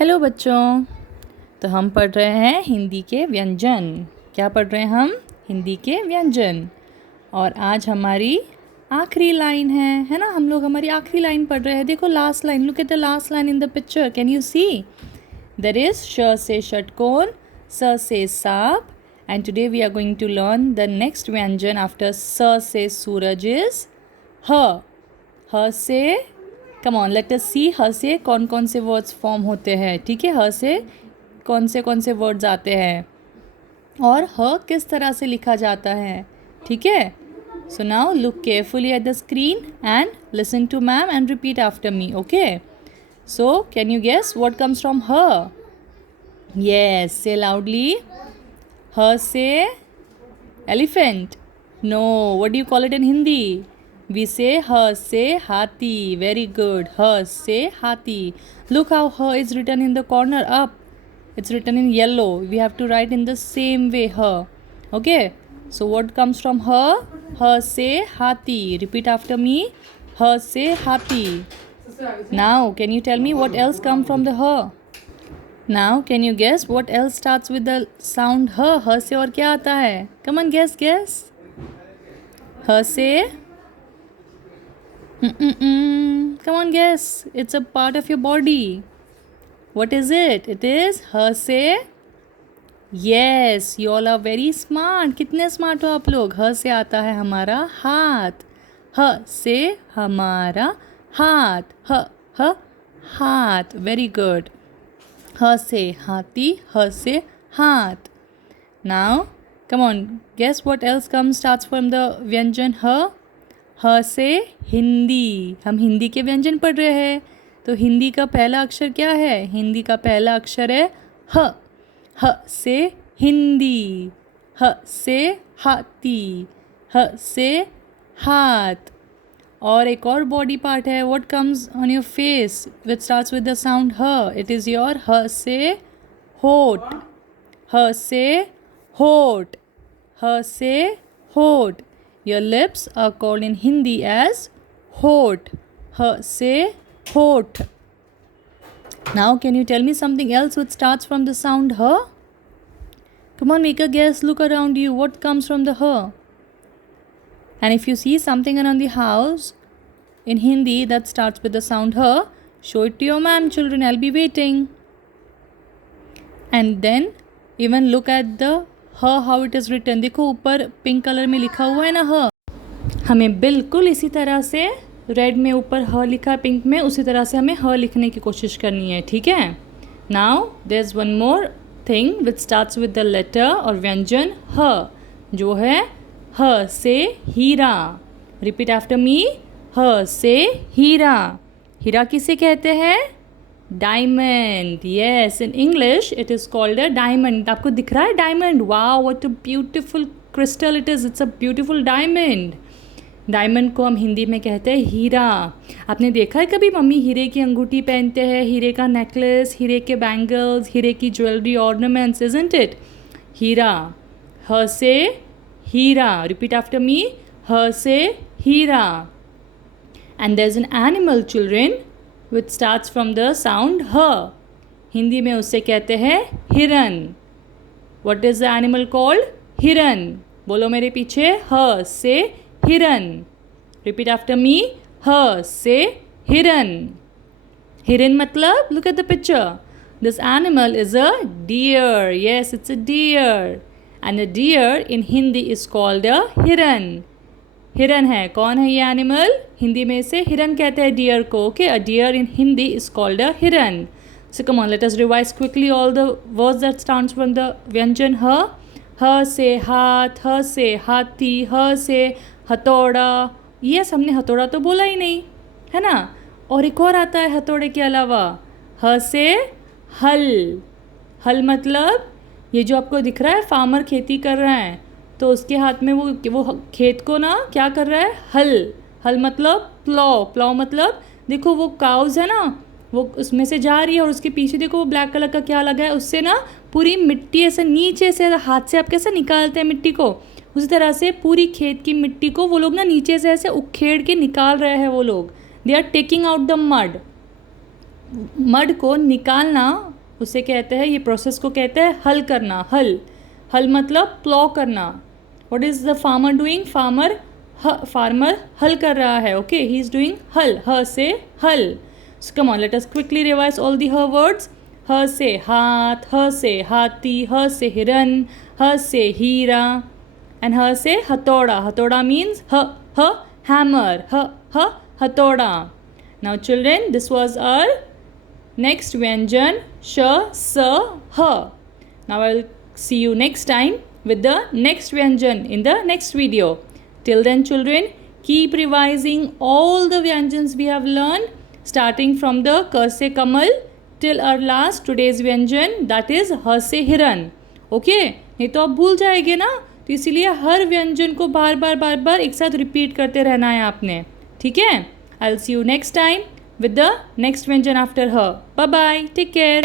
Hello बच्चों। तो हम पढ़ रहे हैं हिंदी के व्यंजन। क्या पढ़ रहे हैं हम? हिंदी के व्यंजन। और आज हमारी आखिरी लाइन है ना? हम लोग हमारी आखिरी लाइन पढ़ रहे हैं। देखो last line, look at the last line in the picture, can you see? There is श से षटकोण, स से सांप, and today we are going to learn the next व्यंजन आफ्टर स से सूरज इज ह। ह से कम ऑन लेट अस सी, ह से कौन कौन से वर्ड्स फॉर्म होते हैं। ठीक है, ह से कौन से वर्ड्स आते हैं और ह किस तरह से लिखा जाता है। ठीक है, so now look carefully at the screen and listen to ma'am and repeat after me. Okay, so can you guess what comes from ह? Yes, say loudly. ह से elephant? No, what do you call it in Hindi? We say ह से हाथी. Very good. ह से हाथी. Look how ह is written in the corner up. It's written in yellow. We have to write in the same way ह. Okay. So what comes from ह? ह से हाथी. Repeat after me. ह से हाथी. Now can you tell me what else come from the ह? Now can you guess what else starts with the sound ह? ह से और क्या आता है? Come on, guess. ह से come on, guess. It's a part of your body. What is it? It is ह से yes. You all are very smart. कितने स्मार्ट हो आप लोग? ह से आता है हमारा हाथ. ह से हमारा हाथ. ह हाथ. Very good. ह से हाथी. ह से हाथ. Now, come on. Guess what else starts from the व्यंजन ह? ह से हिंदी. हम हिंदी के व्यंजन पढ़ रहे हैं, तो हिंदी का पहला अक्षर क्या है? हिंदी का पहला अक्षर है ह. ह से हिंदी. ह से हाथी. ह से हाथ. और एक और बॉडी पार्ट है. What comes on your face which starts with the sound ह? इट इज़ योर ह से होठ. ह से होठ. ह से होठ. Your lips are called in Hindi as होठ. ह से होठ. Now can you tell me something else which starts from the sound ह? Come on, make a guess. Look around you. What comes from the ह? And if you see something around the house in Hindi that starts with the sound ह, show it to your ma'am, children. I'll be waiting. And then even look at the ह, how it is written. देखो ऊपर pink colour में लिखा हुआ है ना ह. हमें बिल्कुल इसी तरह से रेड में ऊपर ह लिखा है पिंक में, उसी तरह से हमें ह लिखने की कोशिश करनी है. ठीक है. Now there is one more thing which starts with the letter और व्यंजन ह, जो है ह से हीरा. Repeat after me. ह से हीरा. हीरा किसे कहते हैं? Diamond. Yes, in English it is called a diamond. आपको दिख रहा है diamond? Wow, what a beautiful crystal it is. It's a beautiful diamond. Diamond को हम हिंदी में कहते हैं हीरा. आपने देखा है कभी मम्मी हीरे की अंगूठी पहनते हैं, हीरे का नेकलेस, हीरे के बैंगल्स, हीरे की ज्वेलरी ऑर्नामेंट्स, इजंट इट? हीरा. ह से हीरा. Repeat after me. ह से हीरा. And there is an animal children which starts from the sound ह. हिंदी में उससे कहते हैं हिरन. What is the animal called? हिरन. बोलो मेरे पीछे. ह से हिरन. Repeat after me. ह से हिरन. हिरन मतलब, look at the picture. This animal is a deer. Yes, it's a deer. And a deer in Hindi is called a hiran. हिरन है. कौन है ये एनिमल? हिंदी में इसे हिरन कहते हैं डियर को. Okay, a deer in Hindi is called a hiran. So come on, let us revise quickly all the words that starts from the व्यंजन ह. ह से हाथ. ह से हाथी. ह से हथौड़ा. यस, हमने हथौड़ा तो बोला ही नहीं, है ना? और एक और आता है हथौड़े के अलावा. ह से हल. हल मतलब, ये जो आपको दिख रहा है फार्मर खेती कर रहा है, तो उसके हाथ में वो खेत को ना क्या कर रहा है? हल. हल मतलब प्लॉ. प्लॉ मतलब देखो वो काउज है ना, वो उसमें से जा रही है और उसके पीछे देखो वो ब्लैक कलर का क्या लगा है, उससे ना पूरी मिट्टी ऐसे नीचे से, हाथ से आप कैसे निकालते हैं मिट्टी को, उसी तरह से पूरी खेत की मिट्टी को वो लोग ना नीचे से ऐसे उखेड़ के निकाल रहे हैं वो लोग. They are taking out the mud. Mud को निकालना उसे कहते हैं, ये प्रोसेस को कहते हैं हल करना। हल, हल मतलब प्लॉ करना। What is the farmer doing? Farmer हल कर रहा है। ओके, ही इज़ डूइंग हल, ह से हल। So come on, let us quickly revise all the ह वर्ड्स। ह से हाथ, ह से हाथी, ह से हिरन, ह से हीरा, एंड ह से हथौड़ा। हथौड़ा मीन्स hammer, हथौड़ा। Now children, this was our next vyanjan sh, s, h. Now I will see you next time with the next vyanjan in the next video. Till then children, keep revising all the vyanjans we have learned, starting from the k se kamal till our last today's vyanjan, that is h se hiran. Okay, नहीं तो आप भूल जाएंगे ना, तो इसीलिए हर व्यंजन को बार बार एक साथ रिपीट करते रहना है आपने। ठीक है? I will see you next time with the next vyanjan after her. Bye bye. Take care.